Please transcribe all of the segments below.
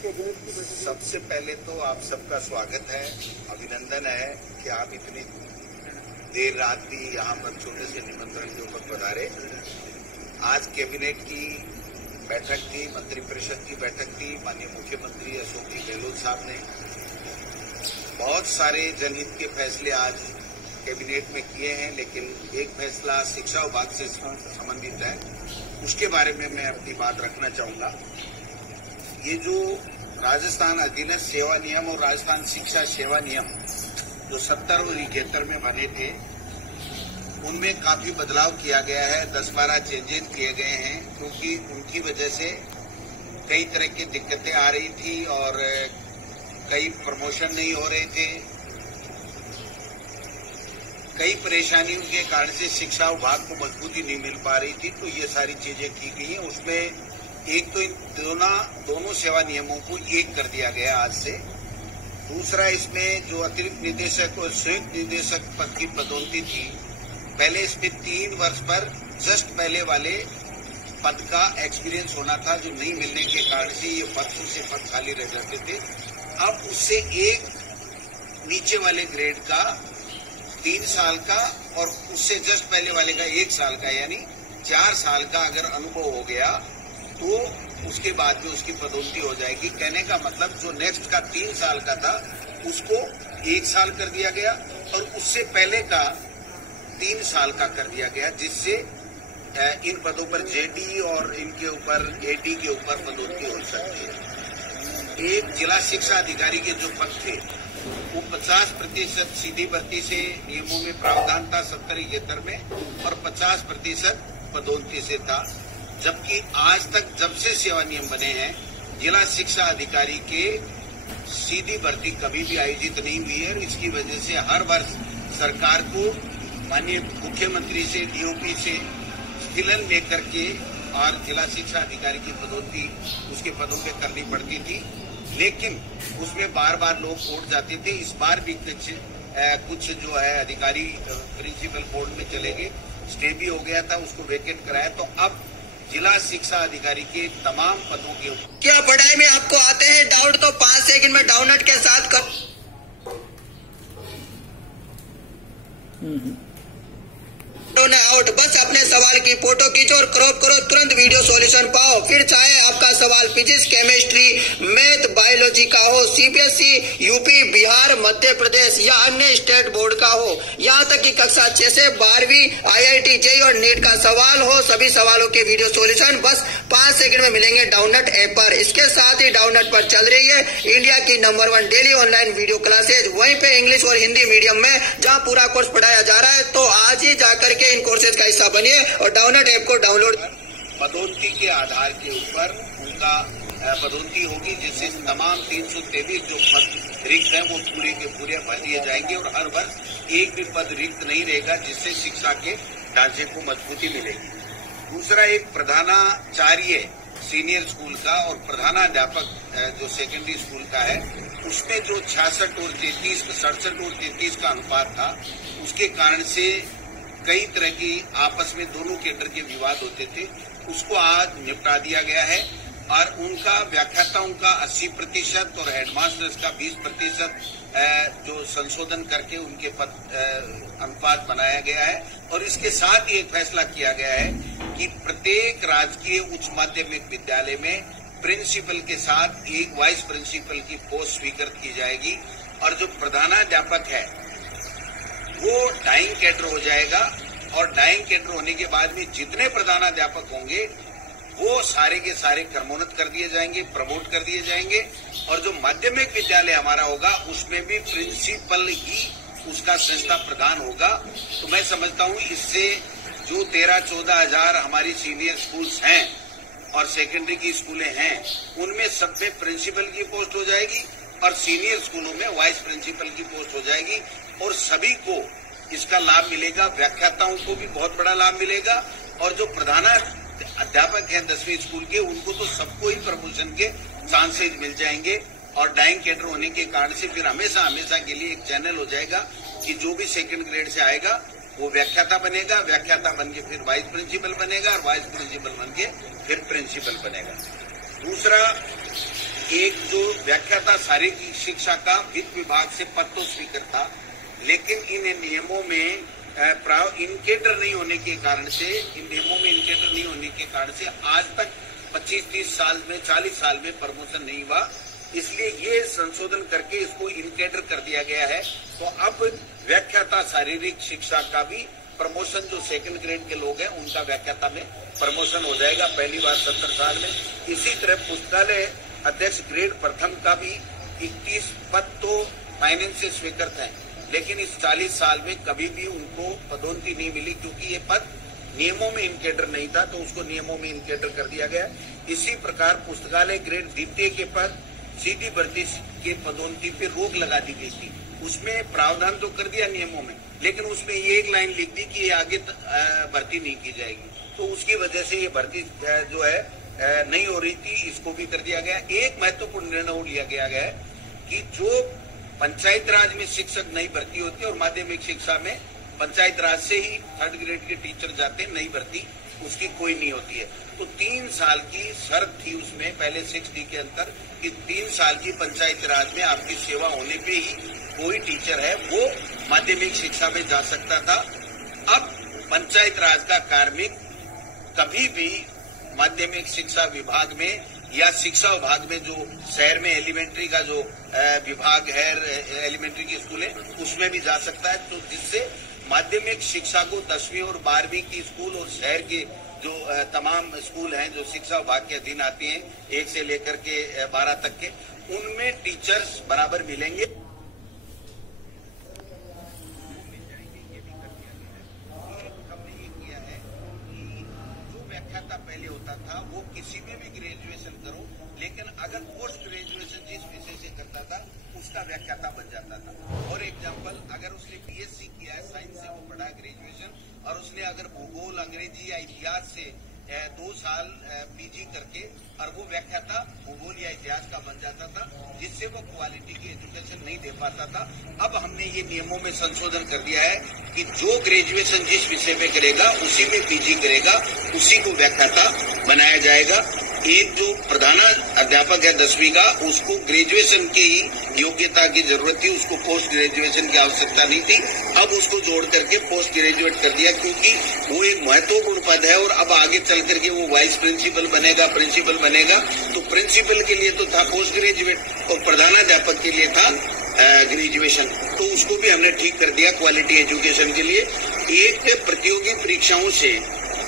सबसे पहले तो आप सबका स्वागत है, अभिनंदन है कि आप इतनी देर रात भी यहाँ पर छोटे से निमंत्रण के ऊपर पधारे। आज कैबिनेट की बैठक थी, मंत्रिपरिषद की बैठक थी। माननीय मुख्यमंत्री अशोक गहलोत साहब ने बहुत सारे जनहित के फैसले आज कैबिनेट में किए हैं, लेकिन एक फैसला शिक्षा विभाग से संबंधित है, उसके बारे में मैं अपनी बात रखना चाहूंगा। ये जो राजस्थान अधीनस्थ सेवा नियम और राजस्थान शिक्षा सेवा नियम जो 70 और 71 में बने थे, उनमें काफी बदलाव किया गया है। 10-12 चेंजेस किए गए हैं, क्योंकि उनकी वजह से कई तरह की दिक्कतें आ रही थी और कई प्रमोशन नहीं हो रहे थे। कई परेशानियों के कारण से शिक्षा विभाग को मजबूती नहीं मिल पा रही थी, तो ये सारी चीजें की गई हैं। उसमें एक तो इन दोनों सेवा नियमों को एक कर दिया गया आज से। दूसरा, इसमें जो अतिरिक्त निदेशक और संयुक्त निदेशक पद की पदोन्नति थी, पहले इसमें 3 वर्ष पर जस्ट पहले वाले पद का एक्सपीरियंस होना था, जो नहीं मिलने के कारण से ये पदों से पद खाली रह जाते थे। अब उससे एक नीचे वाले ग्रेड का 3 साल का और उससे जस्ट पहले वाले का 1 साल का, यानी 4 साल का अगर अनुभव हो गया तो उसके बाद में उसकी पदोन्नति हो जाएगी। कहने का मतलब जो नेक्स्ट का 3 साल का था उसको 1 साल कर दिया गया और उससे पहले का 3 साल का कर दिया गया, जिससे इन पदों पर जेडी और इनके ऊपर एडी के ऊपर पदोन्नति हो सकती है। एक जिला शिक्षा अधिकारी के जो पद थे वो 50% सीधी भर्ती से नियमों में प्रावधान था 70-71 में, और 50% पदोन्नति से था। जबकि आज तक जब से सेवा नियम बने हैं, जिला शिक्षा अधिकारी के सीधी भर्ती कभी भी आयोजित नहीं हुई है। इसकी वजह से हर वर्ष सरकार को माननीय मुख्यमंत्री से, डीओपी से स्थिलन लेकर के और जिला शिक्षा अधिकारी की पदोन्नति उसके पदों पे करनी पड़ती थी, लेकिन उसमें बार बार लोग कोर्ट जाते थे। इस बार भी कुछ जो है अधिकारी प्रिंसिपल कोर्ट में चले गए, स्टे भी हो गया था, उसको वेकेट कराया। तो अब जिला शिक्षा अधिकारी के तमाम पदों के क्या पढ़ाई में आपको आते हैं डाउट, तो 5 सेकंड में डाउनलोड के साथ कर आउट। बस अपने सवाल की फोटो खींचो और क्रॉप करो, तुरंत वीडियो सॉल्यूशन पाओ। फिर चाहे आपका सवाल फिजिक्स, केमिस्ट्री, मैथ, बायोलॉजी का हो, सीबीएसई, यूपी, बिहार, मध्य प्रदेश या अन्य स्टेट बोर्ड का हो, यहाँ तक कि कक्षा 6 से 12वीं, आईआईटी, जेईई और नीट का सवाल हो, सभी सवालों के वीडियो सॉल्यूशन बस 5 सेकंड में मिलेंगे डाउनलोड ऐप पर। इसके साथ ही डाउनलोड पर चल रही है इंडिया की number 1 daily online video classes, वहीं पे इंग्लिश और हिंदी मीडियम में, जहाँ पूरा कोर्स पढ़ाया जा रहा है। तो आज ही जाकर के इन कोर्सेज का हिस्सा बनिए और डाउनलोड ऐप को डाउनलोड। पदोन्नति के आधार के ऊपर उनका पदोन्नति होगी, जिससे तमाम 323 जो पद रिक्त हैं वो पूरे के पूरे भर दिए जाएंगे और हर वर्ष एक भी पद रिक्त नहीं रहेगा, जिससे शिक्षा के ढांचे को मजबूती मिलेगी। दूसरा, एक प्रधानाचार्य सीनियर स्कूल का और प्रधानाध्यापक जो सेकेंडरी स्कूल का है, उसमें जो 66 और 33, 67 और 33 का अनुपात था, उसके कारण से कई तरह की आपस में दोनों केडर के विवाद होते थे, उसको आज निपटा दिया गया है। और उनका व्याख्याताओं का 80% और हेडमास्टर्स का 20% जो संशोधन करके उनके पद अनुपात बनाया गया है। और इसके साथ ही एक फैसला किया गया है कि प्रत्येक राजकीय उच्च माध्यमिक विद्यालय में प्रिंसिपल के साथ एक वाइस प्रिंसिपल की पोस्ट स्वीकृत की जाएगी, और जो प्रधानाध्यापक है वो डाइंग कैडर हो जाएगा। और डाइंग कैडर होने के बाद में जितने प्रधानाध्यापक होंगे वो सारे के सारे क्रमोन्नत कर दिए जाएंगे, प्रमोट कर दिए जाएंगे। और जो माध्यमिक विद्यालय हमारा होगा उसमें भी प्रिंसिपल ही उसका संस्था प्रधान होगा। तो मैं समझता हूँ इससे जो 13-14 हजार हमारी सीनियर स्कूल्स हैं और सेकेंडरी की स्कूलें हैं, उनमें सब में प्रिंसिपल की पोस्ट हो जाएगी और सीनियर स्कूलों में वाइस प्रिंसिपल की पोस्ट हो जाएगी, और सभी को इसका लाभ मिलेगा। व्याख्याताओं को भी बहुत बड़ा लाभ मिलेगा, और जो प्रधानाध्यापक हैं 10वीं स्कूल के, उनको तो सबको ही प्रमोशन के चांसेज मिल जाएंगे। और डाइंग कैडर होने के कारण से फिर हमेशा हमेशा के लिए एक चैनल हो जाएगा कि जो भी सेकंड ग्रेड से आएगा वो व्याख्याता बनेगा, व्याख्याता बन के फिर वाइस प्रिंसिपल बनेगा, और वाइस प्रिंसिपल बन के फिर प्रिंसिपल बनेगा। दूसरा, एक जो व्याख्याता शारीरिक शिक्षा का वित्त विभाग से पद तो स्वीकृत था, लेकिन इन नियमों में इनकेडर नहीं होने के कारण से आज तक 25-30 साल में 40 साल में प्रमोशन नहीं हुआ। इसलिए ये संशोधन करके इसको इनकेडर कर दिया गया है। तो अब व्याख्याता शारीरिक शिक्षा का भी प्रमोशन, जो सेकंड ग्रेड के लोग हैं उनका व्याख्याता में प्रमोशन हो जाएगा पहली बार 70 साल में। इसी तरह पुस्तकालय अध्यक्ष ग्रेड प्रथम का भी 21 पद तो फाइनेंस से स्वीकृत है, लेकिन इस 40 साल में कभी भी उनको पदोन्नति नहीं मिली, क्योंकि ये पद नियमों में इनकेडर नहीं था, तो उसको नियमों में इनकेडर कर दिया गया। इसी प्रकार पुस्तकालय ग्रेड द्वितीय के पद सीधी भर्ती के पदोन्नति पे रोक लगा दी गई थी। उसमें प्रावधान तो कर दिया नियमों में, लेकिन उसमें ये एक लाइन लिख दी कि ये आगे भर्ती नहीं की जाएगी, तो उसकी वजह से ये भर्ती जो है नहीं हो रही थी, इसको भी कर दिया गया। एक महत्वपूर्ण निर्णय लिया गया है कि जो पंचायत राज में शिक्षक नई भर्ती होती है और माध्यमिक शिक्षा में पंचायत राज से ही 3rd ग्रेड के टीचर जाते हैं, नई भर्ती उसकी कोई नहीं होती है। तो 3 साल की शर्त थी उसमें पहले 6D के अंतर कि 3 साल की पंचायत राज में आपकी सेवा होने पे ही कोई टीचर है वो माध्यमिक शिक्षा में जा सकता था। अब पंचायत राज का कार्मिक कभी भी माध्यमिक शिक्षा विभाग में या शिक्षा विभाग में जो शहर में एलिमेंट्री का जो विभाग है, एलिमेंट्री की स्कूल है, उसमें भी जा सकता है। तो जिससे माध्यमिक शिक्षा को 10वीं और 12वीं की स्कूल और शहर के जो तमाम स्कूल हैं जो शिक्षा विभाग के अधीन आती हैं 1 से लेकर के 12 तक के, उनमें टीचर्स बराबर मिलेंगे। हमने ये किया है कि जो व्याख्याता पहले होता था वो किसी में भी ग्रेजुएशन करो, लेकिन अगर पोस्ट ग्रेजुएशन जिस विषय से करता था उसका व्याख्याता बन जाता था। और एग्जाम्पल, अगर उसने BSc किया है, साइंस से वो पढ़ा ग्रेजुएशन, और उसने अगर भूगोल, अंग्रेजी या इतिहास से 2 साल PG करके और वो व्याख्याता भूगोल या इतिहास का बन जाता था, जिससे वो क्वालिटी की एजुकेशन नहीं दे पाता था। अब हमने ये नियमों में संशोधन कर दिया है कि जो ग्रेजुएशन जिस विषय में करेगा उसी में PG करेगा, उसी को व्याख्याता बनाया जाएगा। एक जो प्रधानाध्यापक है 10वीं का, उसको ग्रेजुएशन की ही योग्यता की जरूरत थी, उसको पोस्ट ग्रेजुएशन की आवश्यकता नहीं थी। अब उसको जोड़ करके पोस्ट ग्रेजुएट कर दिया, क्योंकि वो एक महत्वपूर्ण पद है और अब आगे चल करके वो वाइस प्रिंसिपल बनेगा, प्रिंसिपल बनेगा। तो प्रिंसिपल के लिए तो था पोस्ट ग्रेजुएट और प्रधानाध्यापक के लिए था ग्रेजुएशन, तो उसको भी हमने ठीक कर दिया क्वालिटी एजुकेशन के लिए। एक प्रतियोगी परीक्षाओं से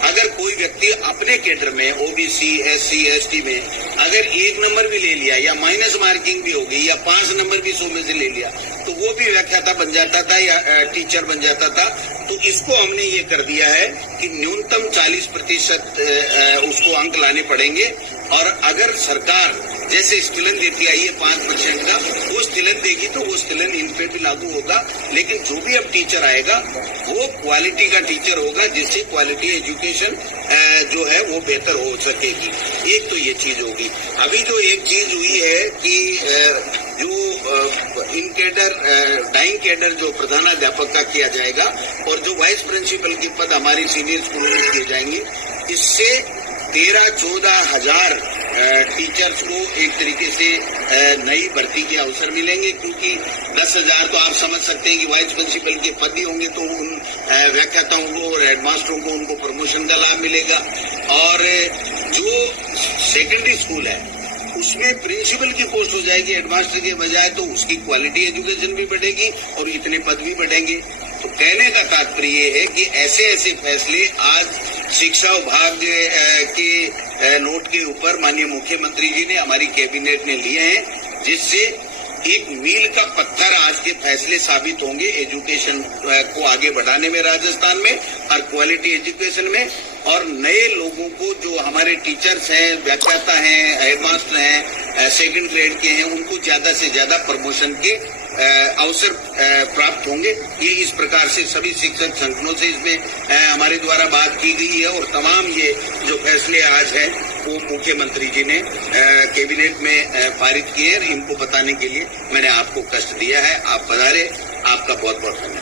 अगर कोई व्यक्ति अपने केडर में OBC, SC, ST में अगर 1 नंबर भी ले लिया या माइनस मार्किंग भी हो गई या 5 नंबर भी 100 में से ले लिया, तो वो भी व्याख्याता बन जाता था या टीचर बन जाता था। तो इसको हमने ये कर दिया है कि न्यूनतम 40% उसको अंक लाने पड़ेंगे, और अगर सरकार जैसे स्थिलन देती आई है 5% का, वो स्थिलन देगी तो वो स्थिलन इन पे भी लागू होगा। लेकिन जो भी अब टीचर आएगा वो क्वालिटी का टीचर होगा, जिससे क्वालिटी एजुकेशन जो है वो बेहतर हो सकेगी। एक तो ये चीज होगी। अभी जो एक चीज हुई है कि जो इन केडर डाइंग केडर जो प्रधानाध्यापक का किया जाएगा और जो वाइस प्रिंसिपल के पद हमारी सीनियर स्कूलों में किए जाएंगे, इससे 13-14 हजार टीचर्स को एक तरीके से नई भर्ती के अवसर मिलेंगे, क्योंकि 10,000 तो आप समझ सकते हैं कि वाइस प्रिंसिपल के पद ही होंगे, तो उन व्याख्याताओं को और हेडमास्टरों को उनको प्रमोशन का लाभ मिलेगा। और जो सेकेंडरी स्कूल है उसमें प्रिंसिपल की पोस्ट हो जाएगी हेडमास्टर के बजाय, तो उसकी क्वालिटी एजुकेशन भी बढ़ेगी और इतने पद भी बढ़ेंगे। तो कहने का तात्पर्य है कि ऐसे ऐसे फैसले आज शिक्षा विभाग के नोट के ऊपर माननीय मुख्यमंत्री जी ने, हमारी कैबिनेट ने लिए हैं, जिससे एक मील का पत्थर आज के फैसले साबित होंगे एजुकेशन को आगे बढ़ाने में राजस्थान में और क्वालिटी एजुकेशन में। और नए लोगों को जो हमारे टीचर्स हैं, व्याख्याता हैं, हेडमास्टर हैं, सेकंड ग्रेड के हैं, उनको ज्यादा से ज्यादा प्रमोशन के अवसर प्राप्त होंगे। ये इस प्रकार से सभी शिक्षक संगठनों से इसमें हमारे द्वारा बात की गई है और तमाम ये जो फैसले आज हैं वो मुख्यमंत्री जी ने कैबिनेट में पारित किए। इनको बताने के लिए मैंने आपको कष्ट दिया है। आप पधारे, आपका बहुत बहुत धन्यवाद।